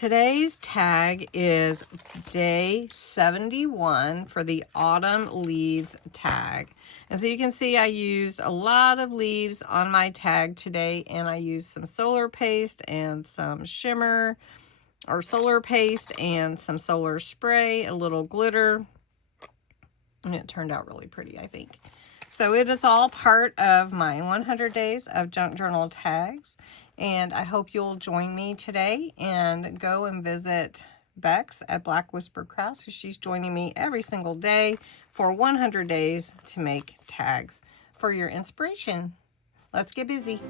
Today's tag is day 71 for the autumn leaves tag. And so you can see I used a lot of leaves on my tag today, and I used some solar paste and some shimmer or solar paste and some solar spray, a little glitter, and it turned out really pretty, I think. So it is all part of my 100 days of junk journal tags, and I hope you'll join me today and go and visit Bexx at Black Whisper Crafts. She's joining me every single day for 100 days to make tags for your inspiration. Let's get busy.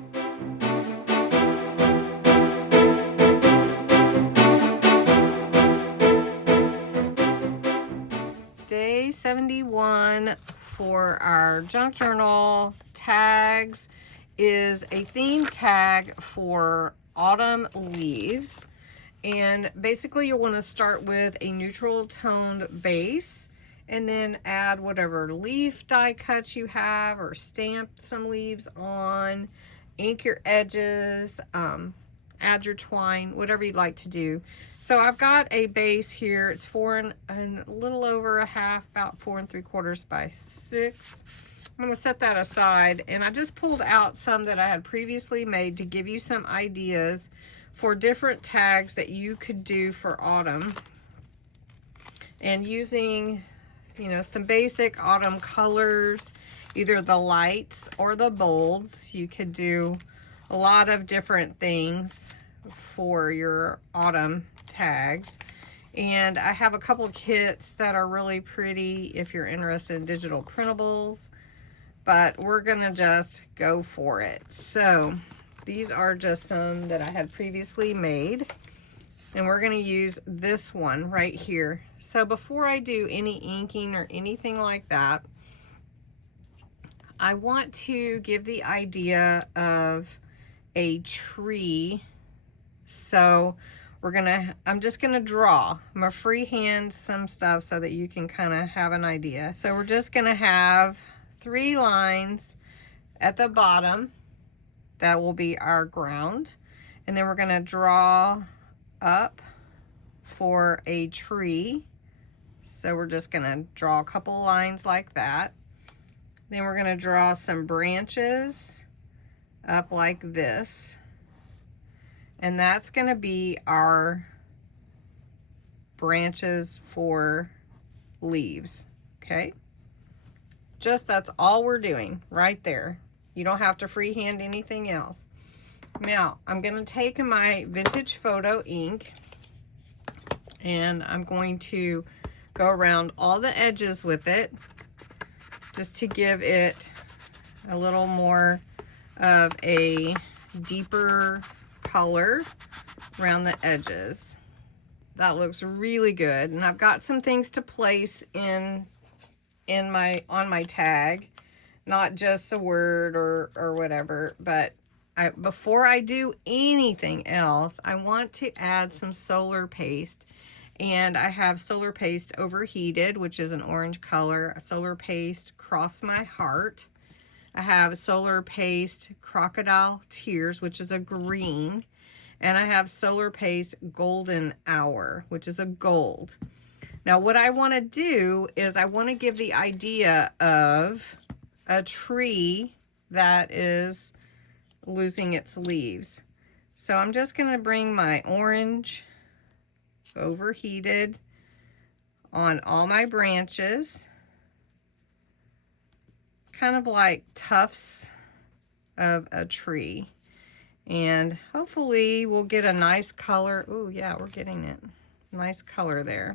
Day 71 for our junk journal tags is a theme tag for autumn leaves. And basically you'll want to start with a neutral toned base and then add whatever leaf die cuts you have, or stamp some leaves on, ink your edges, add your twine, whatever you'd like to do. So I've got a base here. It's a little over a half, about 4 3/4 by 6. I'm going to set that aside, and I just pulled out some that I had previously made to give you some ideas for different tags that you could do for autumn. And using, some basic autumn colors, either the lights or the bolds, you could do a lot of different things for your autumn tags. And I have a couple of kits that are really pretty if you're interested in digital printables, but we're gonna just go for it. So these are just some that I had previously made, and we're gonna use this one right here. So before I do any inking or anything like that, I want to give the idea of a tree. So I'm just gonna draw. I'm gonna freehand some stuff so that you can kind of have an idea. So we're just gonna have 3 lines at the bottom. That will be our ground. And then we're gonna draw up for a tree. So we're just gonna draw a couple lines like that. Then we're gonna draw some branches up like this. And that's going to be our branches for leaves, okay? That's all we're doing right there. You don't have to freehand anything else. Now, I'm going to take my vintage photo ink, and I'm going to go around all the edges with it, just to give it a little more of a deeper color around the edges. That looks really good. And I've got some things to place on my tag, not just a word or whatever, but before I do anything else, I want to add some solar paste. And I have solar paste overheated, which is an orange color, a solar paste Cross My Heart. I have solar paste Crocodile Tears, which is a green. And I have solar paste Golden Hour, which is a gold. Now what I want to do is I want to give the idea of a tree that is losing its leaves. So I'm just going to bring my orange overheated on all my branches, kind of like tufts of a tree, and hopefully we'll get a nice color. Oh yeah, we're getting it. Nice color there.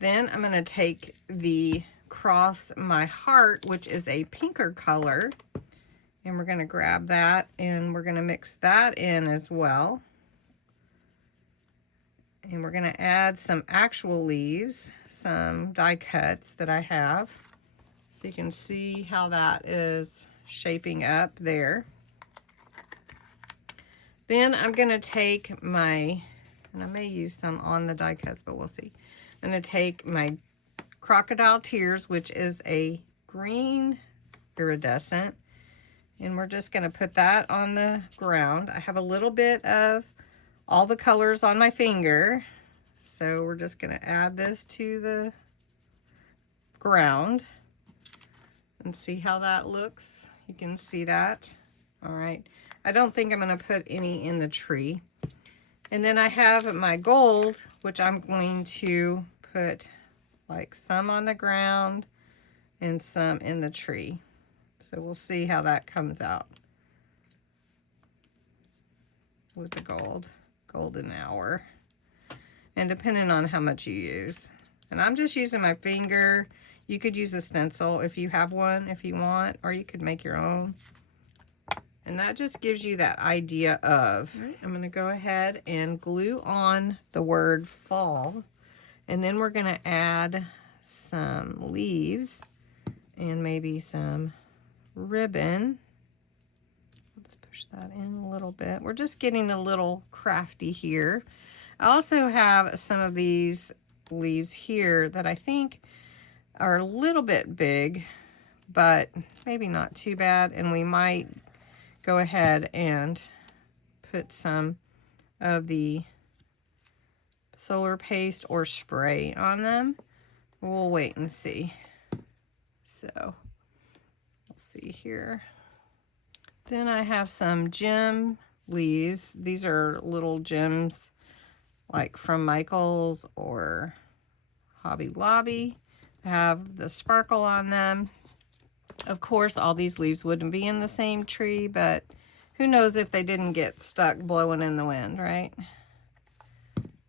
Then I'm going to take the Cross My Heart, which is a pinker color, and we're going to grab that and we're going to mix that in as well. And we're going to add some actual leaves, some die cuts that I have, so you can see how that is shaping up there. Then I'm going to take and I may use some on the die cuts, but we'll see. I'm going to take my Crocodile Tears, which is a green iridescent, and we're just going to put that on the ground. I have a little bit of all the colors on my finger. So we're just going to add this to the ground and see how that looks. You can see that. All right. I don't think I'm going to put any in the tree. And then I have my gold, which I'm going to put like some on the ground and some in the tree. So we'll see how that comes out with the golden hour. And depending on how much you use. And I'm just using my finger. You could use a stencil if you have one, if you want, or you could make your own. And that just gives you that idea of, all right, I'm going to go ahead and glue on the word fall. And then we're going to add some leaves and maybe some ribbon. Let's push that in a little bit. We're just getting a little crafty here. I also have some of these leaves here that I think are a little bit big, but maybe not too bad. And we might go ahead and put some of the solar paste or spray on them. We'll wait and see. So let's see here. Then I have some gem leaves. These are little gems like from Michael's or Hobby Lobby. Have the sparkle on them. Of course, all these leaves wouldn't be in the same tree, but who knows if they didn't get stuck blowing in the wind, right?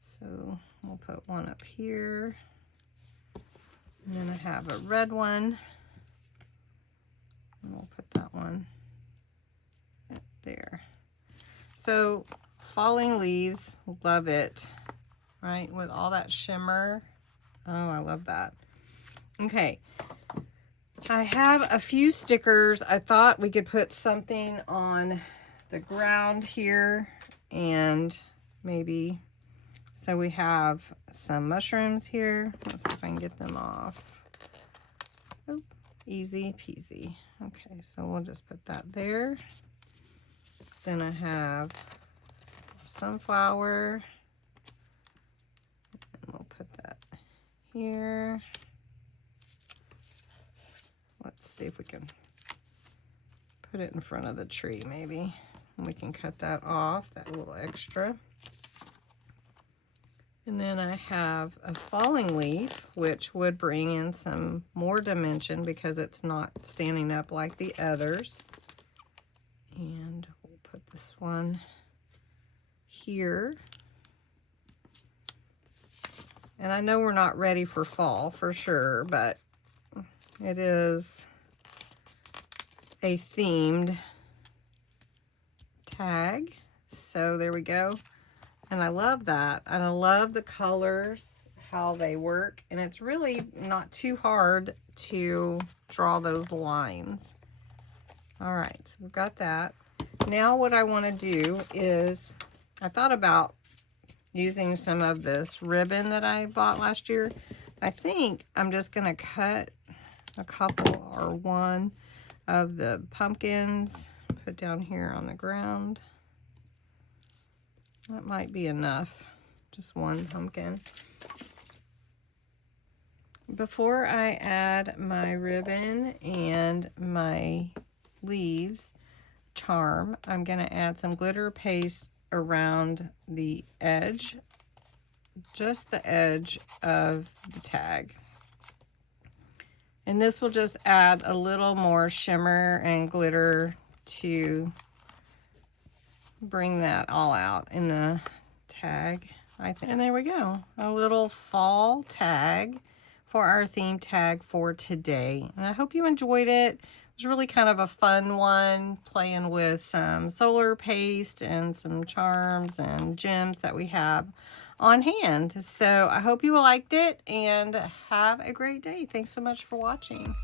So we'll put one up here. And then I have a red one. And we'll put that one right there. So falling leaves, love it, right? With all that shimmer. Oh, I love that. Okay. I have a few stickers. I thought we could put something on the ground here and maybe, so we have some mushrooms here. Let's see if I can get them off. Oh, easy peasy. Okay, so we'll just put that there. Then I have sunflower. And we'll put that here. Let's see if we can put it in front of the tree maybe. And we can cut that off, that little extra. And then I have a falling leaf, which would bring in some more dimension because it's not standing up like the others. And we'll put this one here. And I know we're not ready for fall for sure, but it is a themed tag. So there we go. And I love that. And I love the colors, how they work. And it's really not too hard to draw those lines. All right, so we've got that. Now what I want to do is, I thought about using some of this ribbon that I bought last year. I think I'm just going to cut a couple or one of the pumpkins, put down here on the ground. That might be enough, just one pumpkin. Before I add my ribbon and my leaves charm, I'm going to add some glitter paste around the edge, just the edge of the tag. And this will just add a little more shimmer and glitter to bring that all out in the tag, I think. And there we go, a little fall tag for our theme tag for today. And I hope you enjoyed it. It was really kind of a fun one, playing with some solar paste and some charms and gems that we have on hand. So I hope you liked it and have a great day. Thanks so much for watching.